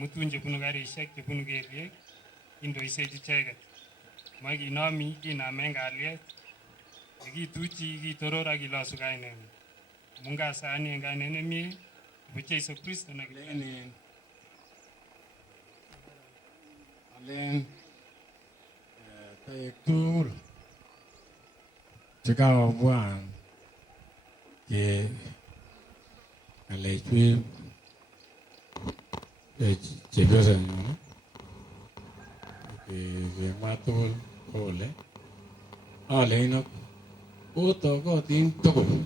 mutun chebunu karishek chebunu kelyek indoisechi icheket makinomi kinamen kalyet ikituchi kitoror ak ilosu kainengung amun kasani en kainet nemie nebo Jesu Kristo nekilenen alen taek tugul chekakobwan ke ngalechwek chepyosenyun kemwa tugul kole alein otokotin tugul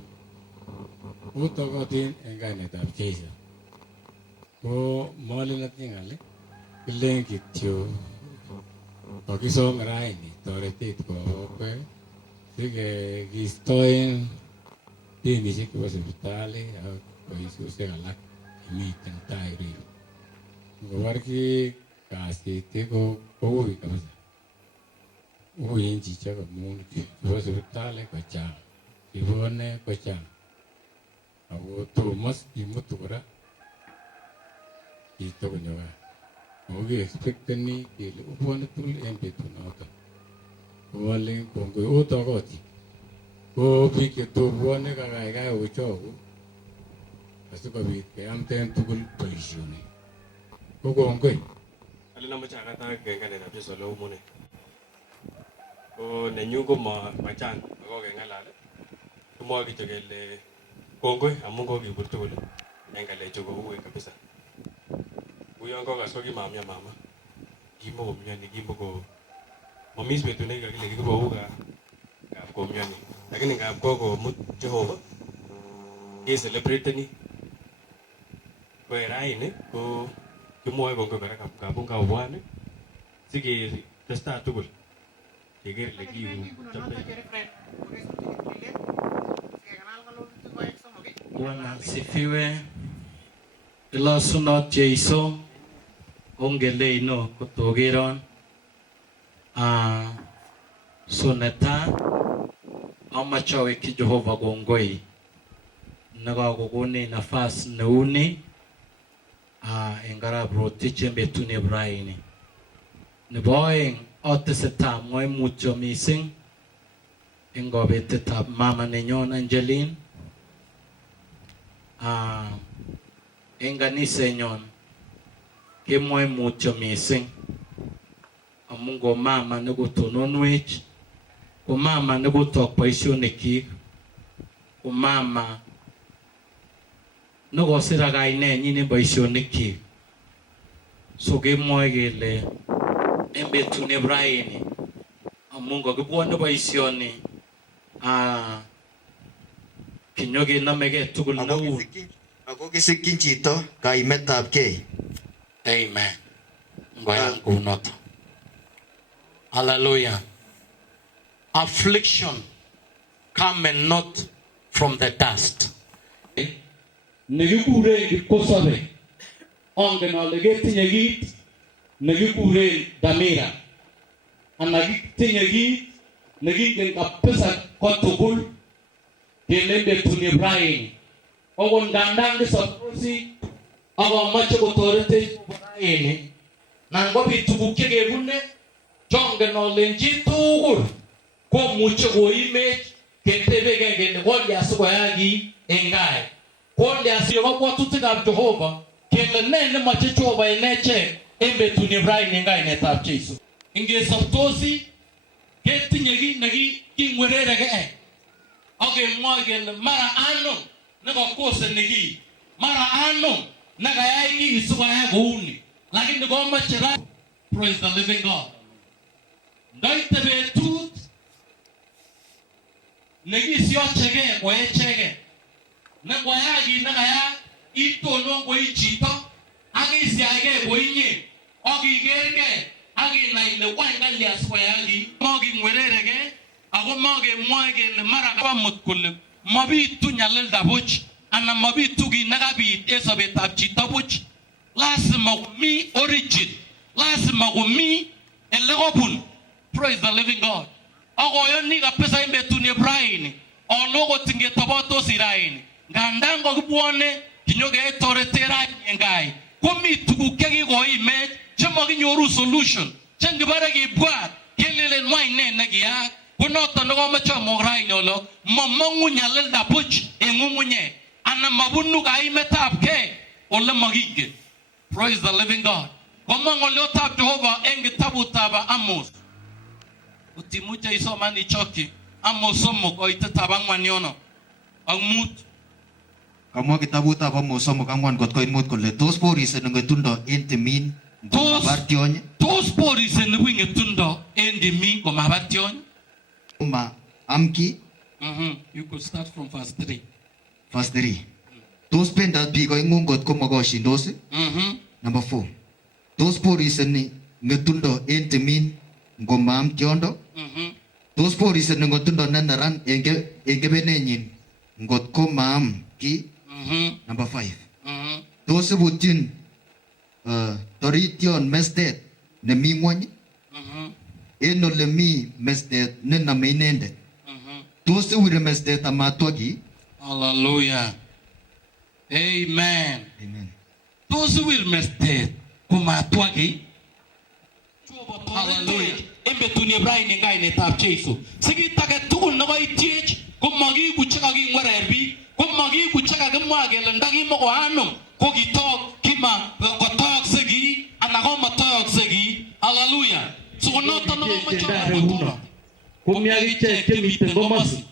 otokotin en kainetab Jesu ko molin atinye ngal kilen kityo kakisom raini toretet kokwek sikekistoen denishek chebo sipitali ak boishoshek alak chemiten tai ireu. Ngobar ki kasit ko ui kabisa. Ui en chichok amun chebo sipitali kochang, chebo ne kochang. Ako Thomas kimutu kora chito konyo gaa. Ako ki-expecteni kele ubwone tugul en betunoton. Kowale kongoi otokoti. Ko biik chetobwone kakaikai ochogu asikobit keamten tugul boisionik. Ko kongoi. Alina mache akata kengalal Jesu ole umune. Ko nenyu ko machang ako kengalal. Tumwa kityo kele kongoi amun kokibur tugul en ngalechu ko uui kabisa. Uyon kokas ko kimamia mama. Kimokomioni mamis betut nekikakile kikibogu kap komioni. Lakini ngap kokomut Jehova ke-celebrateni ko raini ko kimwoe kongoi kora kapun kabwan siketestai tugul keker ile kiuchobe. Bwana asifiwe. Ilosunot Jeiso ongeleino kotokeron so netai amache awekyi Jehova kongoi nekakokonech nafas neuni en arap Rotich en betut raini. Nebo oeng atesetai amwoe mutyo mising en kobetetab mama nenyon Angeline en kanisenyon kemwoe mutyo mising amun ko mama nekotononwech, ko mama nekotok boisionikyik, ko mama nekosira kainenyin en boisionikyik. So kemwoe kele en betut nebo raini amun kakibwone boisioni kinyokenomegei tugul neu ako kisikyin chito kaimetab gei. Amen. Ngoyan kunoto. Hallelujah. Affliction coming not from the dust. Nekikuren kipkosobe ongen ale ketinye kit nekikuren Damira anan kitinye kit nekingen kabisa kotugul kele betut raini. Okot ngandan kisotosi akomoche kotoretech raini nan kobit tuguk chekebune chongen ale chitugul komuche koimech ketebekei kele kolya sikoyak kii en gai. Kolya sikobwotutikab Jehova kele ne nemoche Jehova en echek en betut raini en kainetab Jesu. Ingesoptosi ketinye kit nekingwererekei akemwoe kele mara ano nekakoseni kii, mara ano nekayai kii sikoyai kouni, lakini komoche ra. Praise the living God. Ndaite betut nekisiochege koechege ne ngoya kit nekaya itonon koi chito akisiage koinye akikerge akinai ile wany kalya sikoyaki makingwererege ako makemwoe kele mara kabamut kole mabitu nyalilda buch anan mabitu kit nekabit en sobetab chito buch. Lazima komi origin, lazima komi ele kobun. Praise the living God. Akoyoni kabisa en betuni raini ono kotinge tobotos raini ngandan kokibwone kinyoketorete raini en gai komi tuguk chekikoimech chemakinyoru solution chengibare kibwat kelelen wany ne nekiyak konoton nekomoche amwok raini olo momongu nyalilda buch en ng'ung'unyek anan mabunu kaimetabgei ole makingen. Praise the living God. Komong ng'oliotab Jehova en kitabutab Amos. Utimuche isoman ichokyi Amos 3 koitetab 4 yono ak 5. Kamwa kitabutab Amos 3:4 kot koit 5 kole tos boriseni ng'etundo en timin ngomabar tiony. Tos boriseni buch ng'etundo en timin ngomabar tiony. Ma amki. You could start from verse 3. Verse 3. Tos bendat biik oeng'u kot komakoshindos. Number 4. Tos boriseni ng'etundo en timin ngomaam tiondo. Tos boriseni ng'etundo neneran en kebenenyin ngot ko maam ki. Number 5. Tos ibutyin torition mestet nemi ng'wony en ole mi mestet nenome inendet. Tos iwire mestet amatwaki. Hallelujah. Amen. Amen. Tos iwir mestet komatwaki. Hallelujah. En betuni raini kainetab Jesu sikit age tugul nekoityech komakiiku chekaking'werer biik komakiiku chekakimwa kele ndakimokoanom ko kitok kotoyokse kii anan komatoyokse kii. Hallelujah. So konoton nekomoche komi akichek chemiten komosi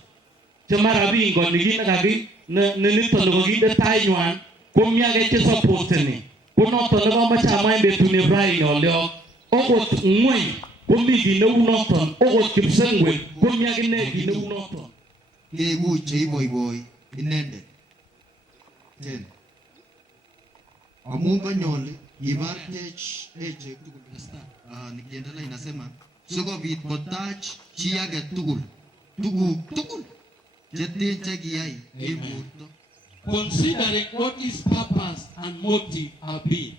chemara bingoni kit nekaki niton nekokinde tainywan komi ake chesupporteni konoton nekomoche amwa en betuni raini ole okot ng'weny komi kit neu noton okot kipsengwet komi akine kit neu noton. Keibu cheiboiboi inendet. 10. Amu kanyolu ibartech echek tugul. Nikiendelea inasema sikobit kotach chi age tugul tuguk tugul cheten chekiyai en borto. Considering what his purpose and motive have been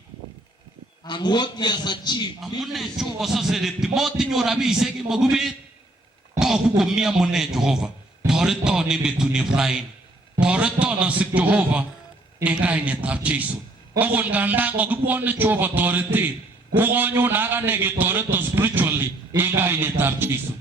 and what he has achieved. Amune Jehova sasereti motinyo rabisiek imokubet toku komi amune Jehova toreton en betuni raini toreton asik Jehova en kainetab Jesu. Okot ngandan kokibwone Jehova toretet kokonyon akane ketoreton spiritually en kainetab Jesu.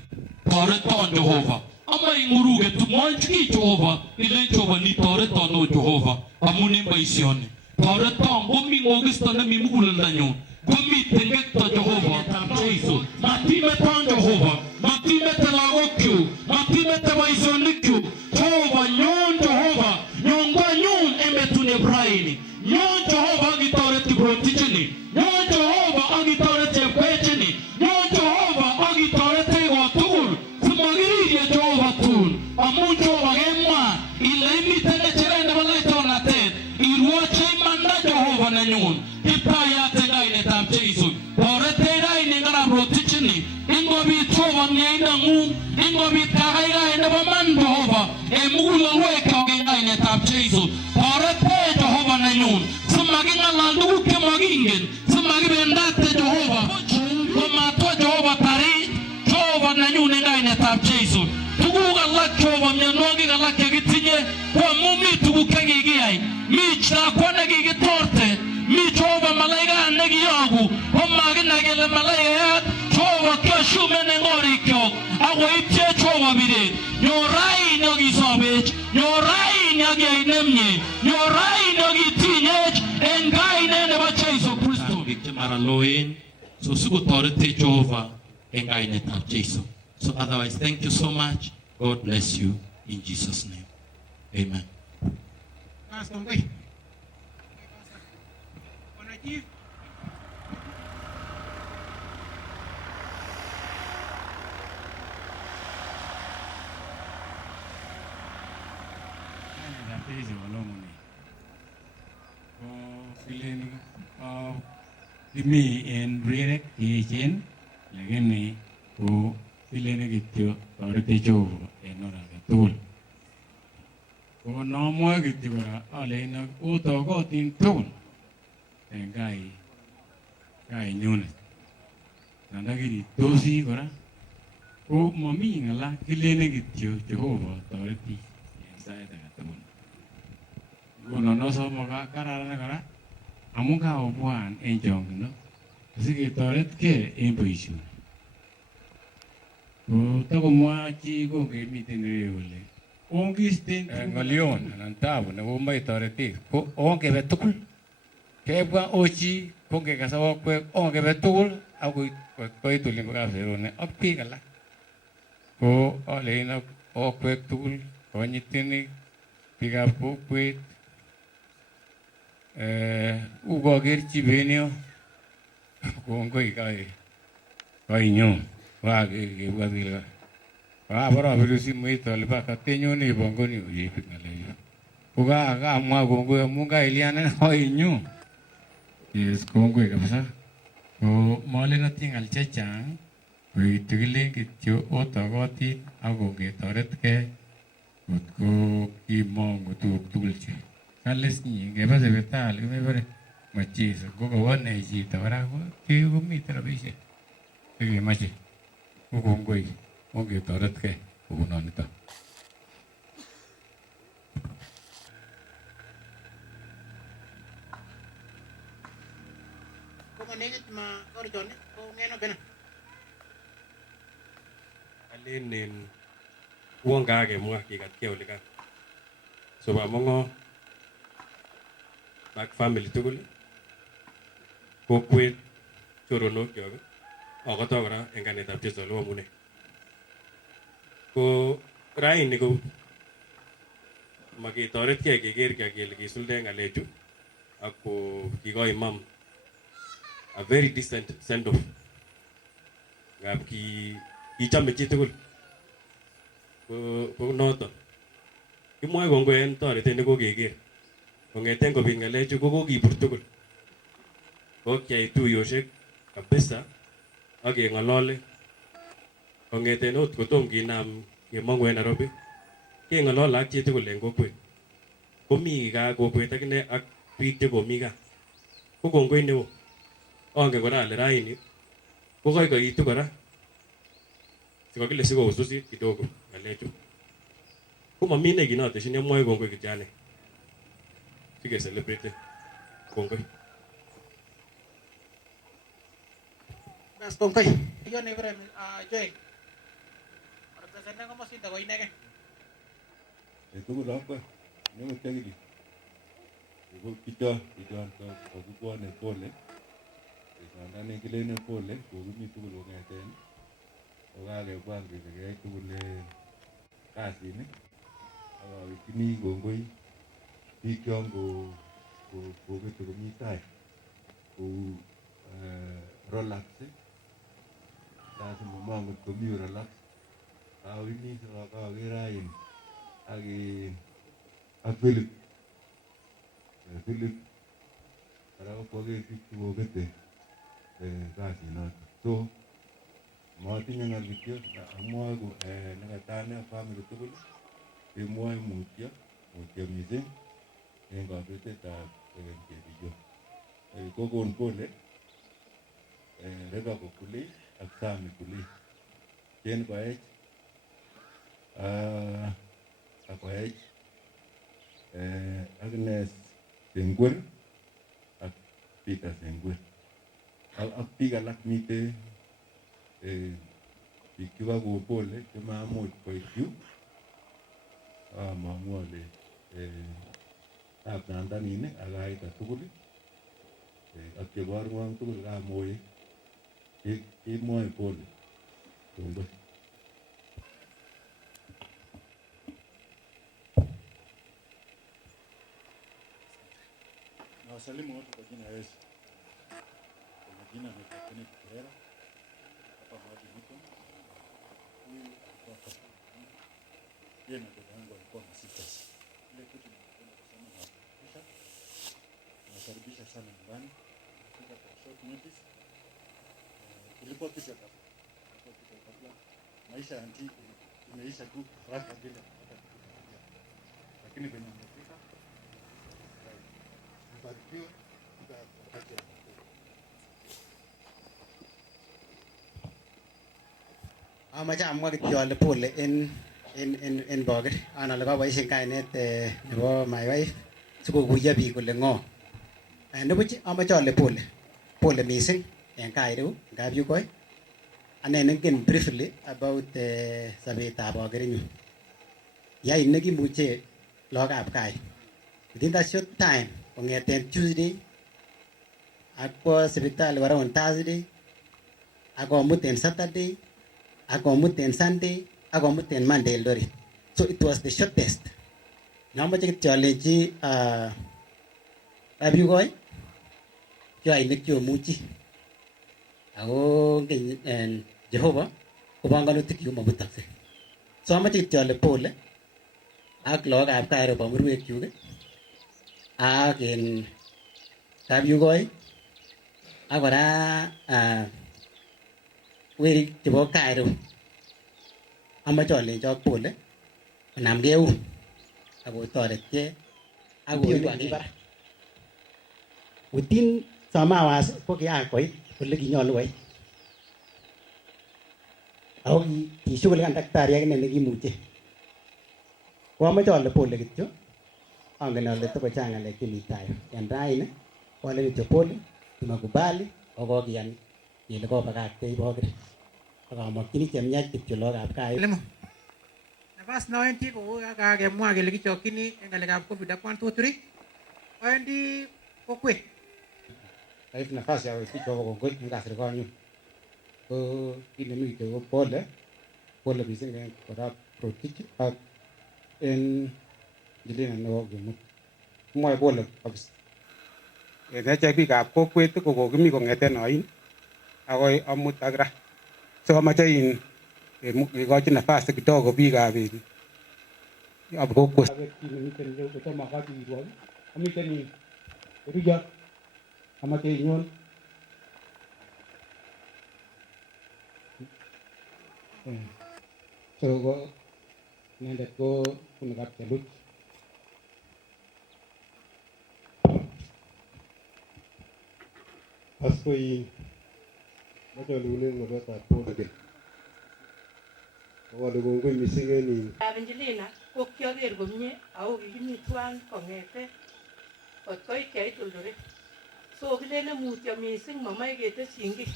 Toreton Jehova. Ama ing'uruke tumwonchi Jehova ile Jehova ni toreton o Jehova amun en boisioni. Toreton komi ng'okisto nemi muguleldanyun komiten ng'ekto Jehova Jesu. Matimeton Jehova, matimete lagokyuk, matimete boisionikyuk. Jehova nyon Jehova, nyon konyun en betuni raini. Nyon Jehova akitoret Kiprotich-ini. Nyon Jehova akitoret Chepkoech-ini. Nyon Jehova akitoretech kot tugul. Simakirikye Jehova tun. Amun Jehova kemwa ile imiten ng'echeret nebo laitornatet. Irwoche imanda Jehova nenyun. Kiptayat en kainetab Jesu. Toretech raini en Kiprotich-ini. Ingobit Jehova miendang'ung. Ingobit kakaikai nebo man Jehova. En mugulelwekyok en kainetab Jesu. Toretech Jehova nenyun. Simaking'alal tuguk chemakingen. Simakibendate Jehova. Komatwa Jehova tarit. Jehova nenyun en kainetab Jesu. Tuguk alak Jehova mionwogik alak chekitinye ko amun mi tuguk chekikiyai. Mi lakwa nekikitorte. Mi Jehova malaika nekiyoku. Komakinai kele malaikayat Jehova kiashumen en korikyok. Akoipchech Jehova biret. Nyon raini akisobech. Nyon raini akiyai nemie. Nyon raini akitinyech en kainet nebo Jesu Kristo. Biik chemara loen. So sikotoretech Jehova en kainetab Jesu. So otherwise, thank you so much. God bless you in Jesus' name. Amen. teche walomoni. Ko kilen kimi en rirek kichen lakini ko kilen kityo toreti Jehova en or age tugul. Ko nomwoe kityo kora alein otokotin tugul en kainyunet. Nandakiritosi kora ko mami ng'ala kilene kityo Jehova toreti en sait age tugul. Ngunon asome kararan kora amun kakobwan en chong'indo asiketoretgei en boisioni. Ko takomwoe chi kongemiten ireyu kole ongisten ng'olyon anan tabu nekomoe toretet ko ongebe tugul. Kebwa ochi kongekas okwek ongebe tugul akoi koit olin bo Kapserone ak biik alak. Ko alein okwek tugul, konyitenik, biikab kokwet, ukoker chibenyo kongoi kainyon kokakebwa kele kabarabiru simoit ale katenyone ibongoni oyebit ng'alechu. Ko kakamwa kongoi amun kailianan kainyon. Yes, kongoi kabisa. Ko malen atinye ng'al chechang koitu kilen kityo otokotin ak ongetoretkei kotko kimong'u tuguk tugul chu. Kalis nyi ngeba sipitali kemebore macheso ko kawo ne chito kora komiten rabisiek chekemoche. Ko kongoi ongetoretkei kounoniton. Negit ma orjon ko ngeno bena Alen uon kakemwa kikatkei ole ka soba mongo bak family tugul kokwet choronokyok akoto kora en kanetab Jesu ole amune. Ko raini ko maketoretkei keker kele kisulde ng'alechu ak ko kikoi imam a very decent send off. Ngap kichome chitugul. Ko noton. Kimwoe kongoi en toretet nekokeker. Kong'eten kobit ng'alechu ko kokibur tugul. Kokyai tuiyosiek kabisa ak keng'olole. Kong'eten ot kotom kinam kemong'u en Nairobi keng'olole ak chitugul en kokwet. Komi gaa kokwet akine ak biik chekomi gaa. Ko kongoi neo. Angen kora ale raini ko koikoitu kora sikokile sikoususit kidogo ng'alechu. Ko mami ne kinotesyin amwoe kongoi kityo ane sikeselebrete kongoi. bas kongoi yo ne bere join representa como si te go inege tugul akwa nyokotekili ko kicho kokubwone pole kesandane kilene pole kokimi tugul kong'eten kokakebwan kele keyai tugul kasini akawekchini kongoi biik chon kokete komi tai kou Relax lazima mangot komi Relax awini akaker ain ak Philip kora kokwaker biik chekokete kasinoton. So matinye ng'al kityo amwoe nekatane family tugul kemwoe mutyo missing en kabetetab chebicho. Kokon pole Rebecca Kulei ak Sami Kulei chen koech akoech Agnes Sengwer ak Peter Sengwer ak biik alak mite biik chekakon pole chemamuch koit yu amang'u ale Nandanin ak Aida tugul ak cheborng'wong tugul kamoe kemwoe pole kongoi. Nawasalimu wote kwa jina la Yesu. Kwa majina naitwa Kenneth Kirera. Hapa mahali niko. Huyu alikuwa yeye na dada yangu alikuwa na sisters. Ile kitu kukaribisha sana nyumbani. Fika kwa short notice. Tulipopita kabla maisha ya anti imeisha tu haraka bila hata kufikiria. Lakini kwenye mmefika mbarikiwe kwa wakati wa amache amwa kityo ale pole en Boker anan ale kaboisien kainet nebo my wife sikokuyo biik kole ng'o. Nibuch amache ale pole mising en kaa ireu ngap yukoi ane nengen briefly about sobetab Bokerinyun. Yai nekimuche lagokab kaa within that short time kong'eten Tuesday akwo sipitali kora on Thursday akomut en Saturday akomut en Sunday akomut en Monday Eldoret. So it was the shortest. Namache kityo alenji abiyukoi yoe nekiomuchi ako en Jehova ko panganutik mabutaksei. So amache kityo ale pole ak lagokab Kairo bomurwekyuk ak en kapyukoi ak kora werik chebo Kairo. Amache alenjok pole konamge eun akotoretgei akoiwani barak. Within some hours ko kiakoit ole kinyolu koit. Ako kishughulikan daktari akine nekimuche. Ko amache ale pole kityo. Angen ale tokochang ng'alek chemi tai. En raini ko ale kityo pole, tumekubali ako kokiyan kele kobakaktei Boker. Akamokyini chemiach kityo lagokab Kairo. Nafas nawendi ko kakemwa kele kichokyini en ng'alekab COVID ak 1 2 3 awendi kokwet. Kaib nafasi awe kichwa kongoi en kasirikonyun. Ko kit nemi kityo ko pole mising en kora Rotich ak en Angelina nekokimut. Mwoe pole kabisa. En echek biikab kokwet ko kokimi kong'eten oin akoi amut ak ra. So amache kekochi nafasi kidogo biikab kokwet. Amiten ruyot amache inyon. So ko inendet ko bunu Kapcheluch. Askoin machalunen ng'oletab Boker. Awale kongoi mising en Angelina ko kioker komie ako kikimi tuan kong'ete kot koit keit Eldoret. So kilele mutyo mising momoe ketesyin kiy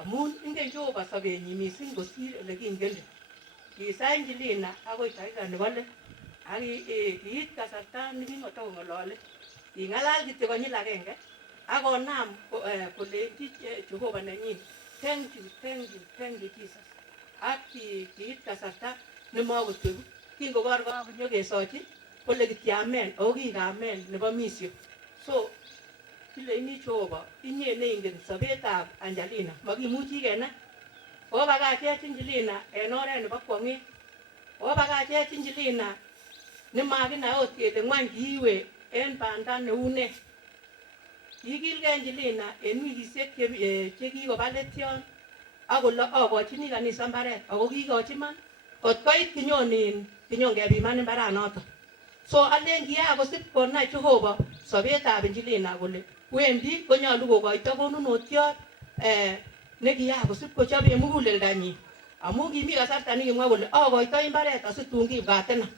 amun ingen Jehova sobenyin mising kosir olekingen. Kisa Angelina akoi dakika nebo let ak kiit kasarta nekimotokong'olole. King'alal kityo konyil agenge akonam kolenji Jehova nenyin thank you Jesus. Ak kiit kasarta nemakotweku kingobor konyokesochi kole kityo amen ako kiik amen nebo misio. So kileini Jehova inye neingen sobetab Angelina makimuchi kenai. Obakachech Angelina en oret nebo kwong'et. Obakachech Angelina nemakinai ot kele ng'wany kiiwe en banda neune. Kikilgei Angelina en wikisiek chekikoba let yon akole akochini kanisa mbaret ako kikochi man kot koit kinyon kepiman mbaranoto. So alen kiyakosip konai Jehova sobetab Angelina kole wendi konyolu kokoito konunotiot nekiyakosip kochob en muguleldanyin amun kimi kasarta nekimwa kole akoitoi mbaret asitun kibwatenon.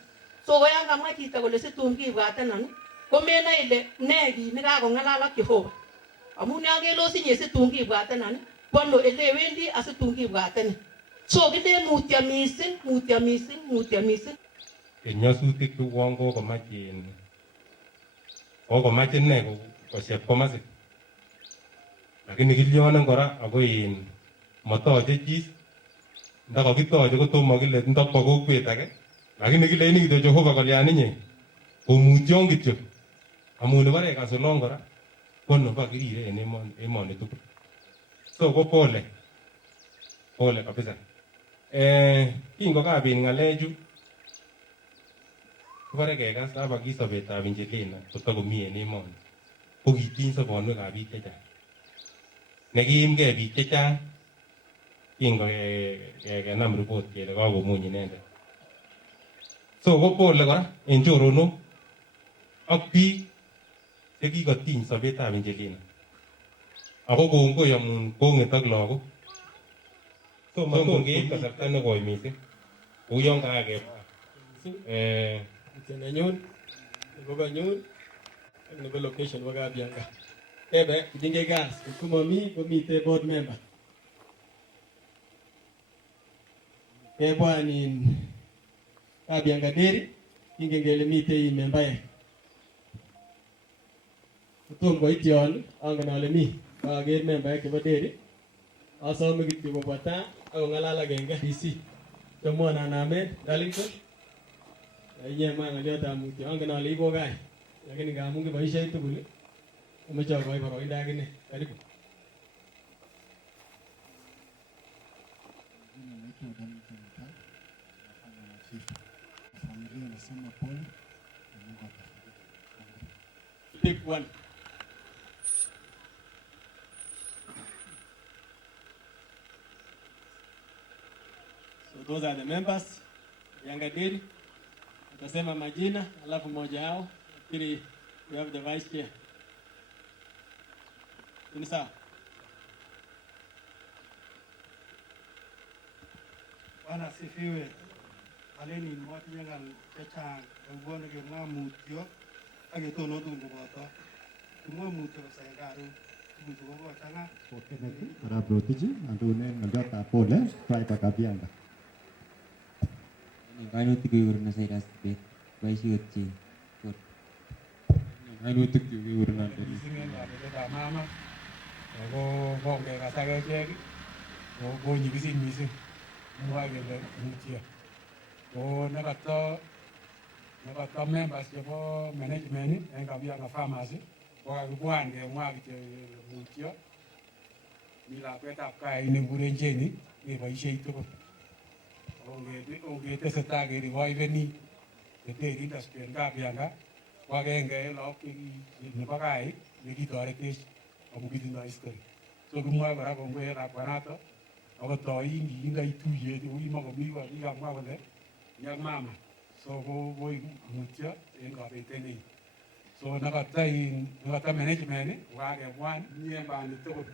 So ko yon kamwa chito kole situn kibwatenon komenai ile ne kit nekakong'alal ak Jehova amun yon kelos inye situn kibwatenon kwano elewendi asitun kibwatenin. So kile mutyo mising. En nyasutik tuwon kokomach ine koshep komasit. Lakini kilyonen kora ako matoche chis. Ndakakitoche kotomo kile ndakwa kokwet age. Lakini kileini kityo Jehova kolyan inye komutyon kityo. Amun nebare kasolon kora ko nebo kirire en emoni tugul. So ko pole kabisa. Kingokabit ng'alechu kibore kekas abaki sobetab Angelina kotakomi en emoni. ko kitiny sobonwekab biik chechang. Nekiimgei biik chechang kenam report kele kakomuny inendet. So ko pole kora en choronok ak biik chekikotiny sobetab Angelina. Ako kongoi amun kong'et ak lagok. So ngeib kasarta nekoi mising. Kou yon kakakemwa. Nenyun, nebo konyun, ak nebo location nebo Kabianga. Kebe, kichinge gas, kumomi, komite board member. Kebwan in Kabianga Dairy, kingen kele mite membaek. Kotom koit yon, angen ale mi, kaker membaek chebo Dairy. Asome kityo kobwa taa, ako ng'alal agenge DC. Tomwon anamen, Darlington. Inye mwa ng'oliotab mutyo, angen ale ibo gai. Lakini ngamun kiboishe tugul, amoche akoi boroindo akine. Karibu. Take one. So those are the members. Yanga Dairy. Atasema majina, alafu moja yao. Pili, we have the vice chair. Ni sawa? Bwana sifiwe. Aleni mwati ngal chechang ngone ke mutyo age tono tungu boto. Tumwe mutyo sayangaru. Mutyo ko changa. Arab Rotiji, andune ngaliota pole, tribe Kabianga. Kainutik kekuren Cyrus Kibet, boisietchi kot. Kainutik chu kekuren Kainutikab mama ako kongekas ak echek ko nyikisin mising. Mwae kele mutyo. Ko nekato members chebo management en Kabianga Farmers ko kakibwan kemwa kityo mutyo. Mi lakwetab gaa nekikuren Jenny keboisiei tugul. Ongetesetai keriviveni the dairy industry en Kabianga ko agenge en lagok nebo gai nekitoretech amu kitindoi history. So kimwoe kora kongoi en lakwanato akotoi kindoi tuyet kimakomi kikamwa kole nyak mama. So koik mutyo en kabetet nei. So nekata management kokakebwan mi en bani tugul.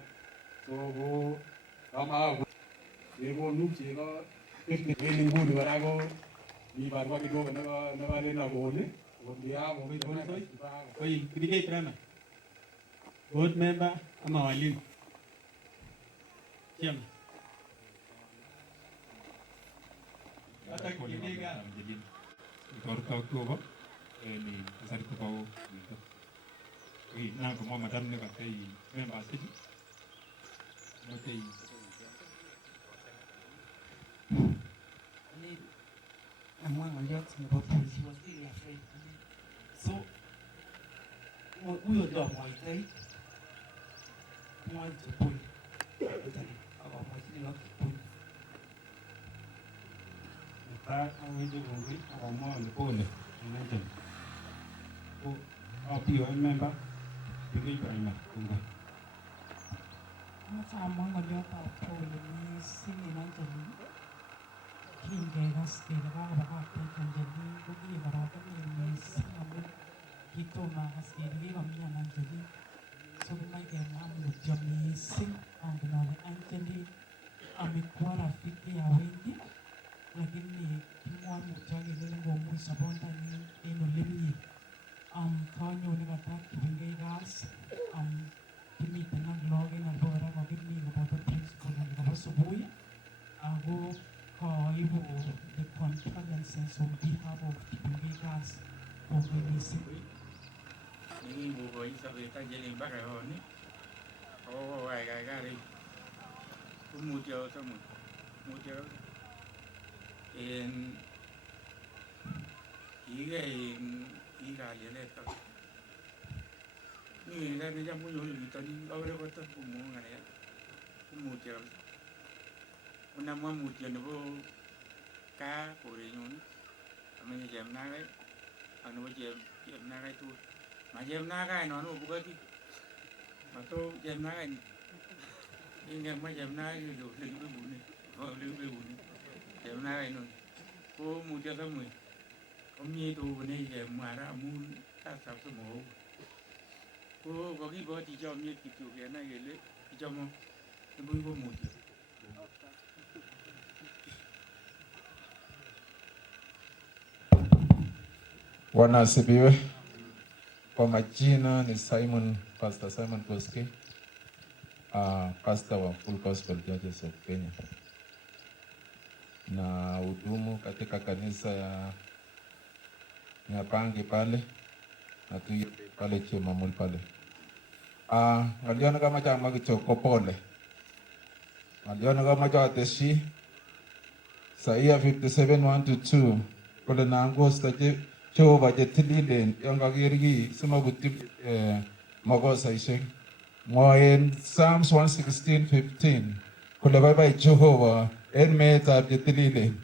So ko kama kekonu chego en inguni kora ko mi barua kidogo nekalen akoni Koi, kibige trama. Board member ama walimu. Chairman. Hata kibige Torta Oktober ni kasari ko pao dito. Na ko mo madam ne batay members ito. Okay. Among ng'oliot nebo police, she was really afraid. So, huyo ndo amwaitoi mwanzo pole akamwachili wake pole. Aweje kongoi akamwa ole pole inendet. Ko apiyo member Kibet kongoi. Amache amwa ng'oliotab pole mising en Angelina. Kingekas kele kakobakaktech Angelina ko kikorokenet mising amun kitomo akas kele kikomyan Angelina. So kimoe kemwa mutyo mising, angen ale Angelina amekuwa rafiki ya wengi, lakini kimwa mutyo kele ngomuny sobondanyin en ole mie. Kanyone kata kibingei gas, kimiten ak lagok en albora kokimi koboto principal nebo subui, ako kaibu the condolences on behalf of Kibingei gas kongoi mising. Nekikokoi sobet Angelina mpaka yoni ako kaikai kumutyo somut mutyo en kikalyelet kabisa. Mimi ndani jambo yoni bitoni awre ko ta kumu ngare kumutyo unamwa mutyo nebo ka korenyun amenye chemnagai ak nebo chemnagai tugul ma chemnagai non obugoti Mato jam na ini. Ini ma jam na ini do lebih buni. Oh lebih buni. Jam na ini. Ko mutia kamu. Kami tu bani jam marah mun tak sab semua. Ko bagi bawa dijam ni kita kena gele. Dijam mo. Ibu ibu mutia. Bwana asifiwe. Kwa majina ni Pastor Simon Koski, pastor wa Full Gospel Churches of Kenya, na hudumu katika kanisa ya Nyapangi pale na tuyo pale Chemamul pale. Ngaliona kama chama kichoko pole. Ngaliona kama chateshi Isaiah 57:1-2 kule na Angosta Jehovah jetililen yang kagirgi sumabuti makosa ishek. Moen Psalms 116:15 kule bye Jehovah en meta jetililen.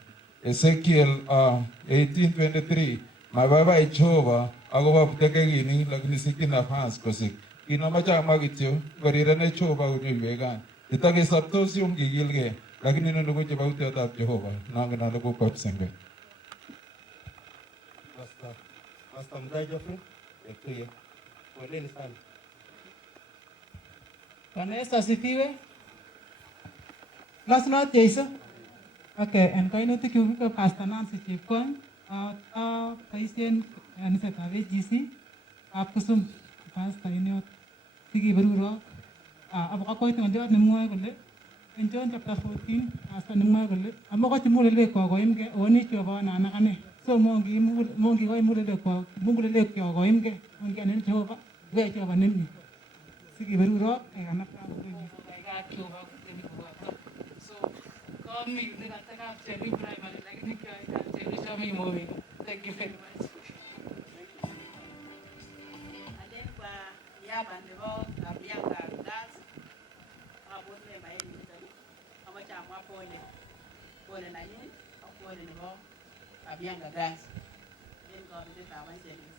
Ezekiel 18:23 mababa Jehovah agoba butekegini lakini sikina fans kosik. Inoma chama kityo gorirane Jehovah unyiwegan. Itage saptosi ungigilge lakini nungu jebauti atab Jehovah nangena lugu kopsenge. Pastor Mzee Geoffrey, Ekuye. Poleni sana. Bwana Yesu asifiwe. Lazima Yesu. Okay, en kainutik kyuk ko Pastor Nancy Chepkony, boisien kanisetab AGC ab Kusum, pastor iniot sikiberurok. Abokoit ng'olyot nemwoe kole en John chapter 14, pastor nemwoe kole amokochi mugulelwekwok koimgei oni Jehova anan ane. So mongi koi mugulelwekwok koimgei ongianen Jehova we Jehova nemie sikiberurok ekanapta Jehova. So komi nikatakab Cherry Primary lakini kioita Cherry Shomi Mowi. Thank you very much. Alen kwa niaba nebo Kabianga Gas abot member en mitani amachama pole na nyinyi pole nebo Kabianga Gas en kabitet ab Angeles.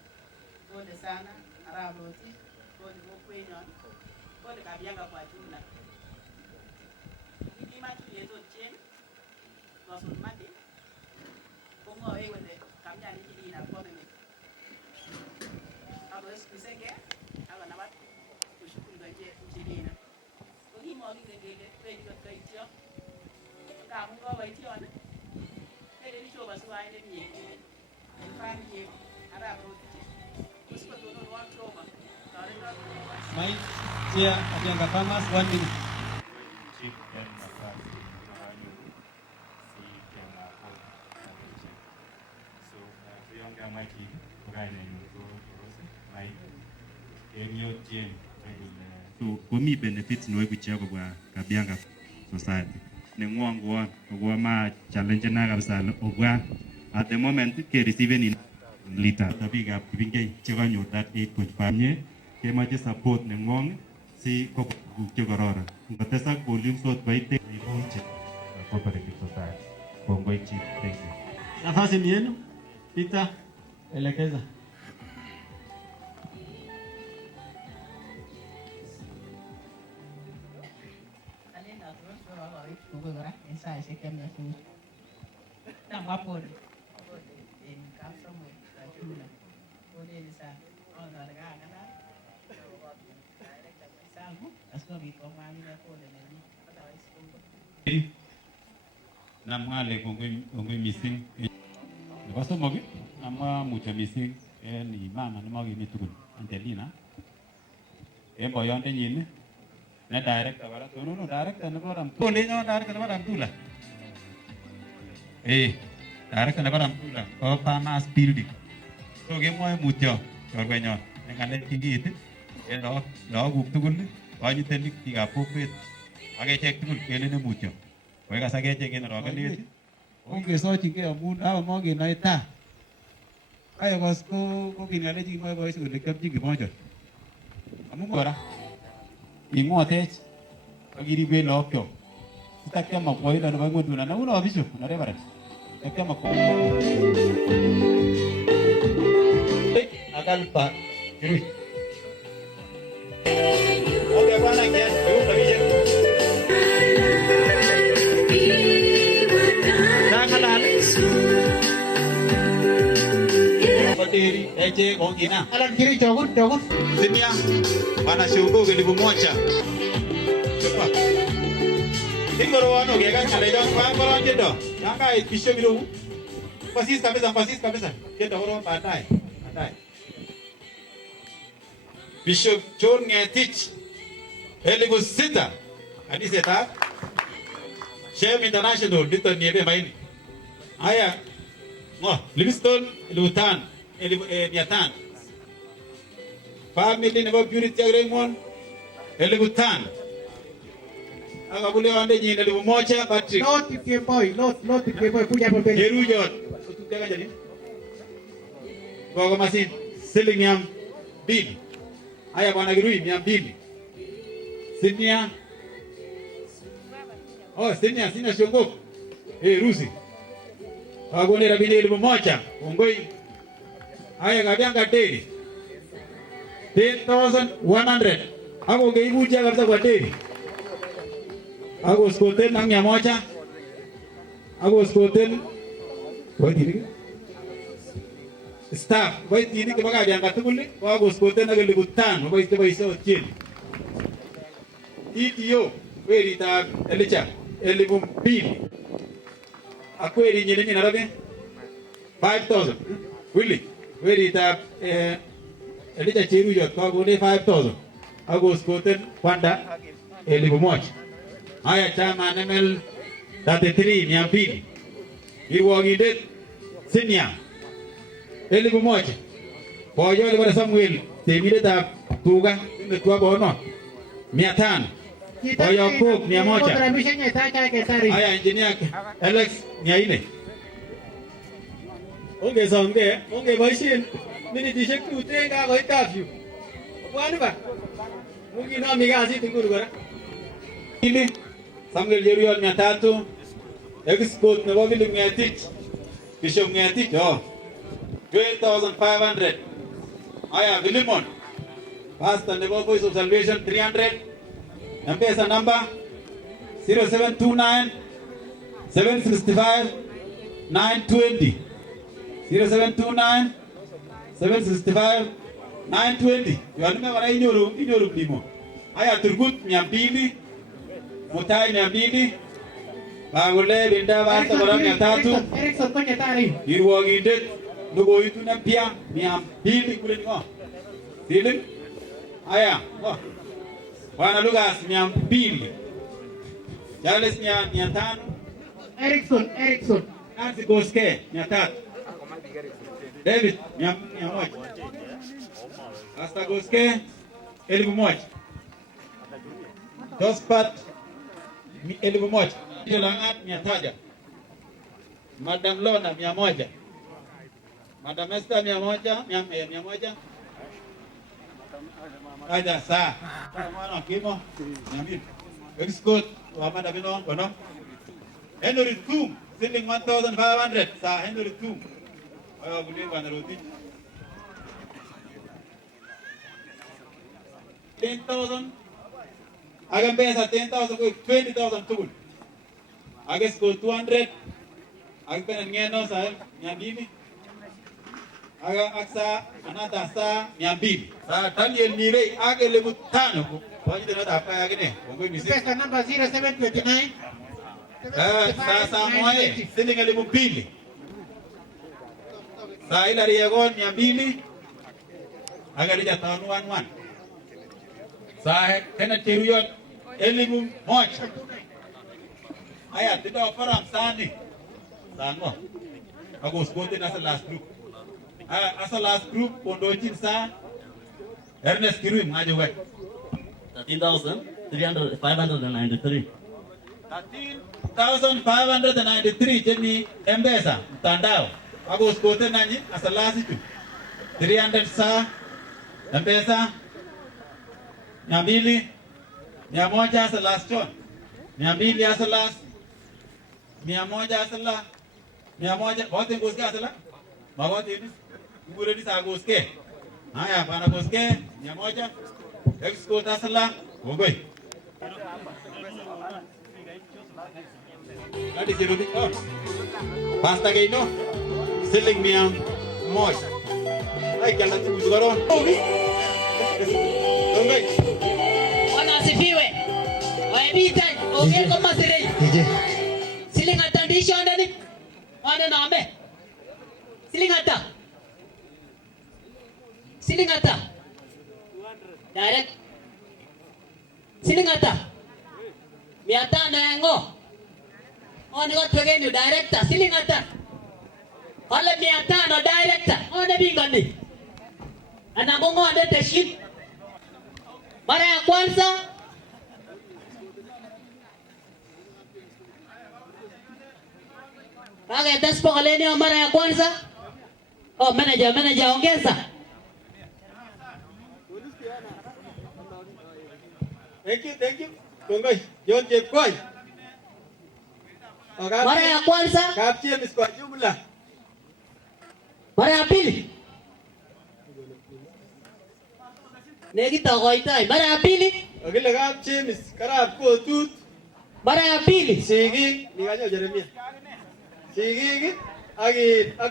Pole sana Arab Roti, pole kokwenyon, pole Kabianga kwa jumla. Ikima tuyeto chen gosun mati kongo wele kamjani kidina komeme abo eskusenge aba nabat kushukuru gaje kidina kogi mo gi gele pe ko kaitio ka mu go waitio ne ele ni choba suwa ile ni fani ara roti kusko tono wa choba tare na Mai Tia Kabianga Farmers 1 minute. So komi benefits no kuchia kwa Kabianga society. Nengwangwa kwa ma challenge na kabisa ogwa at the moment ke receive in liter tabiga kibinge chekanyo that 8.5 nye kemache support nengwang si ko korora ngatesa volume sort baite iboche cooperative society kongoi chief. Thank you. Nafasi ni yenu. Peter, elekeza. Kukura en saisiek chemiach namwa pole en kapsomwe kajumla poleni sana ondole kang'alal director mwenzangu asikobit komwamine pole nenyi otherwise kongoi. Namwa ale kongoi missing. Nebo somok namwa mutyo missing en mama nemokimi tugul Angelina en boyondenyin ne director kora tonono director nebo Ramtula director nebo Ramtula director nebo Ramtula ko Farmers Building. So kemwoe mutyo chorwenyon en ng'alek chekiit en lagok tugul konyitenik biikab kokwet ak echek tugul kelenen mutyo koikas ak echek en orokenet Ongesochingei amun mokenoe taa. Ayokos ko king'alechi kimoe boisi kole kiopchin kimonjot. Amun kora ing'otech ak iriben lagokchok. Sitakiam akwoindo nebo ng'wonynduni ana uno bichu na reverend. Takiam akalpa kirui. deri eche kongina. Alan kiri jogun. Sinia bana shungo elimu moja. Ingoro wano kega ngale dong pa koron jendo. Yanga isho biru. Pasis kabisa. Jendo koron baadaye. Bishop John Ngetich elimu sita. Hadi seta. Shem International dito niebe maini. Aya. Livingston Lutan Miatan. Family nebo Purity Agremon Elibutan. Akabule wande jina elibu moja Patrick. Lot Keboy kuja hapo mbele. Herujot. Ututega jadi. Kwa masin siling yam bili. Aya bwana Girui 200. Sinia. Sinia shongo. Rusi. Agone rabini elimu moja. Ongoi. Aya Kabianga deri. 10,100. Ako ngeibuja kabisa kwa deri. Ako skoten nang 100. Ako skoten waitini. Staff waitini kama Kabianga tugul ako skoten nang 5,000 waitini otieni. ETO werita elicha elimu 2. Akweri nyinyi narabe 5,000. Willy werita elicha chiru yot kwa gone 5,000. Agos koten kwanda elimu moja. Haya chama NML 33 200. Iwogindet Sinia elimu moja. Boyo le Samuel temire ta tuga netwa bono 500. Boyo kok 100. Haya engineer Alex 400. Onge boisien minitishek tuten kakoit kafyu. Bwani ba? Mukinami kasit inguni kora. Ili Samuel Jeruyot 300. Export nebo Philip Ngetich. Bishop Ngetich 12,500. Aya Philemon. Pastor nebo Voice of Salvation 300. M-Pesa number 0729 765 920. 0729 765 920. Yoanime wana inyoru mlimo. Aya Turgut 200. Mutai 200. Bagole Binda Bata Bora 300. Erikson kwenye tari. Irwogindet Nugoitu na pia 200 kule ngo. Siling. Aya. Bwana Lucas 200. Charles 500. Erikson. Nancy Goske 300. David 100. Pastor Goske 1,000. Jospat 1,000. Jolangat 100. Madam Lona 100. Madam Esther 100. Aja sa. Mana kimo? Nyamil. Export wa Madam Bino kono. Henry Tum selling 1,500. Sa Henry Tum. Ayo beli wana roti. 10,000. Agam pesa 10,000 ko 20,000 tukul. Agas ko 200. Ag penen ngeno sa 200. Aga aksa anata sa 200. Sa Daniel Nire age lebu 5 ko. Wajib na apa ya gini? Bongo misi. Pesa number 0729. Sa moe selling lebu 2. Sa ila riagon 200. Aga dia tahun 11. Sa kena Jeruyot 1,000. Aya tidak orang sani. Sano. Aku sebutin asal last group. Asal last group pondocin sa Ernest Kirui maju wek. 13,593. 13,593 jadi M-Pesa tandao. Aku sebutin nanya asal last itu. 300 sa M-Pesa. 200. 100 asal last chon. 200 asal last. 100 asal last. 100 बहुत हैं गोस्के asal last. बहुत ini. Guru ni sa goske. Haya pana goske. 100. Export asal last. Bogoi. Tadi si Rudy. Pasta kaino. Selling 100. kialda tuguchu koron. Kongoi. Bwana asifiwe. Waebita, ongea kama sirei. Siling ata ndisho ndani? Wana naambe. Siling ata? Siling ata? Direct. Siling ata? 500 yango. Oni got pegen you director. Siling ata? Wale 500 director. Oni bingani. Anagongo ande teshin. Mara ya kwanza Raga daspo kaleni mara ya kwanza. Oh, manager ongeza. Thank you. Kongoi. John Jepkoi. Mara ya kwanza. Kapchemis kwa jumla. Mara ya pili. Negita goitai. Mara ya pili. Ogile kapchemis karab kotut. Mara ya pili. Sigik nikanyo Jeremia. Sigik ak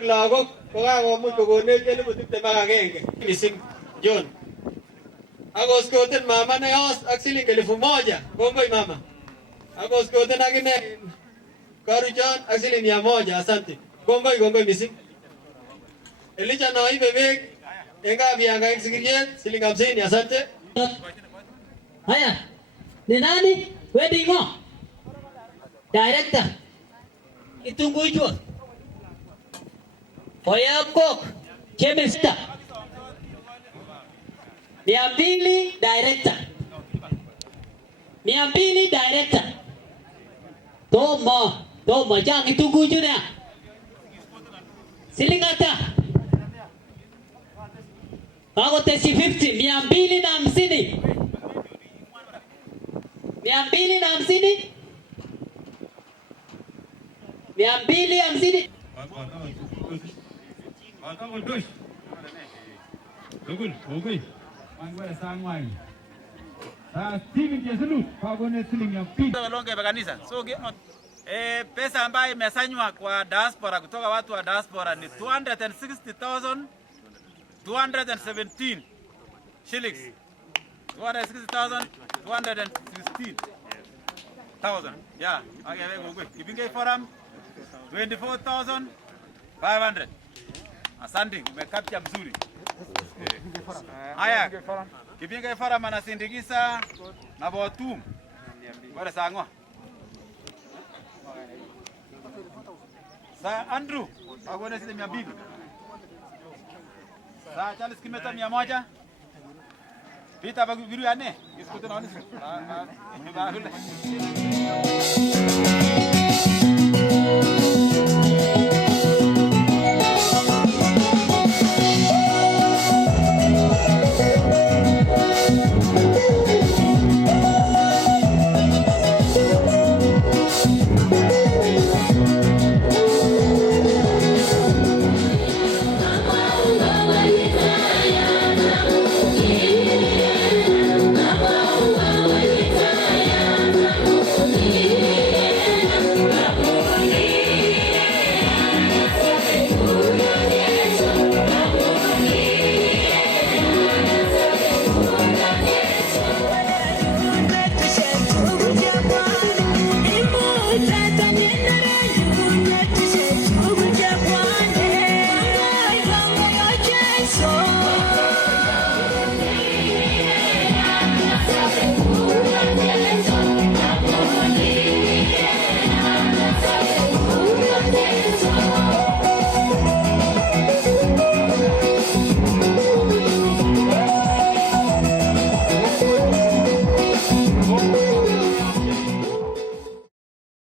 lagok kokakomuch kokonech 21,000 mising John. Akoskoten mama neyos ak siling 1,000. Kongoi mama. Akoskoten akine Karuchon ak siling 100. Asante. Kongoi mising. Elijah naibe bek enga bianga eng sigiriet siling 50. Asante. Haya. Ni nani? Wedding mo. Director. Kitunguu jua. Oyakok. Chemista. 200 director. 200 director. Tomo jang kitunguu jua. Siling ata? Ako tesi 50. 250. 250. 250. Ogui. Mangwele sangwai. Steven Jesulu, pagone siling ya pili. Walonge kanisa. So pesa ambayo imesanywa kwa diaspora kutoka watu wa diaspora ni 260,217 shillings. 260,216,000. Yeah, okay, very good. Kibinge forum 24,500. Asante, umekapcha mzuri. Haya, Kibinge forum anasindikisa na botum. Bora sangwa. Sa Andrew, agone sile 200. Sa Charles Kimeta 100. Pita bagu biru ane. Isko to naoni.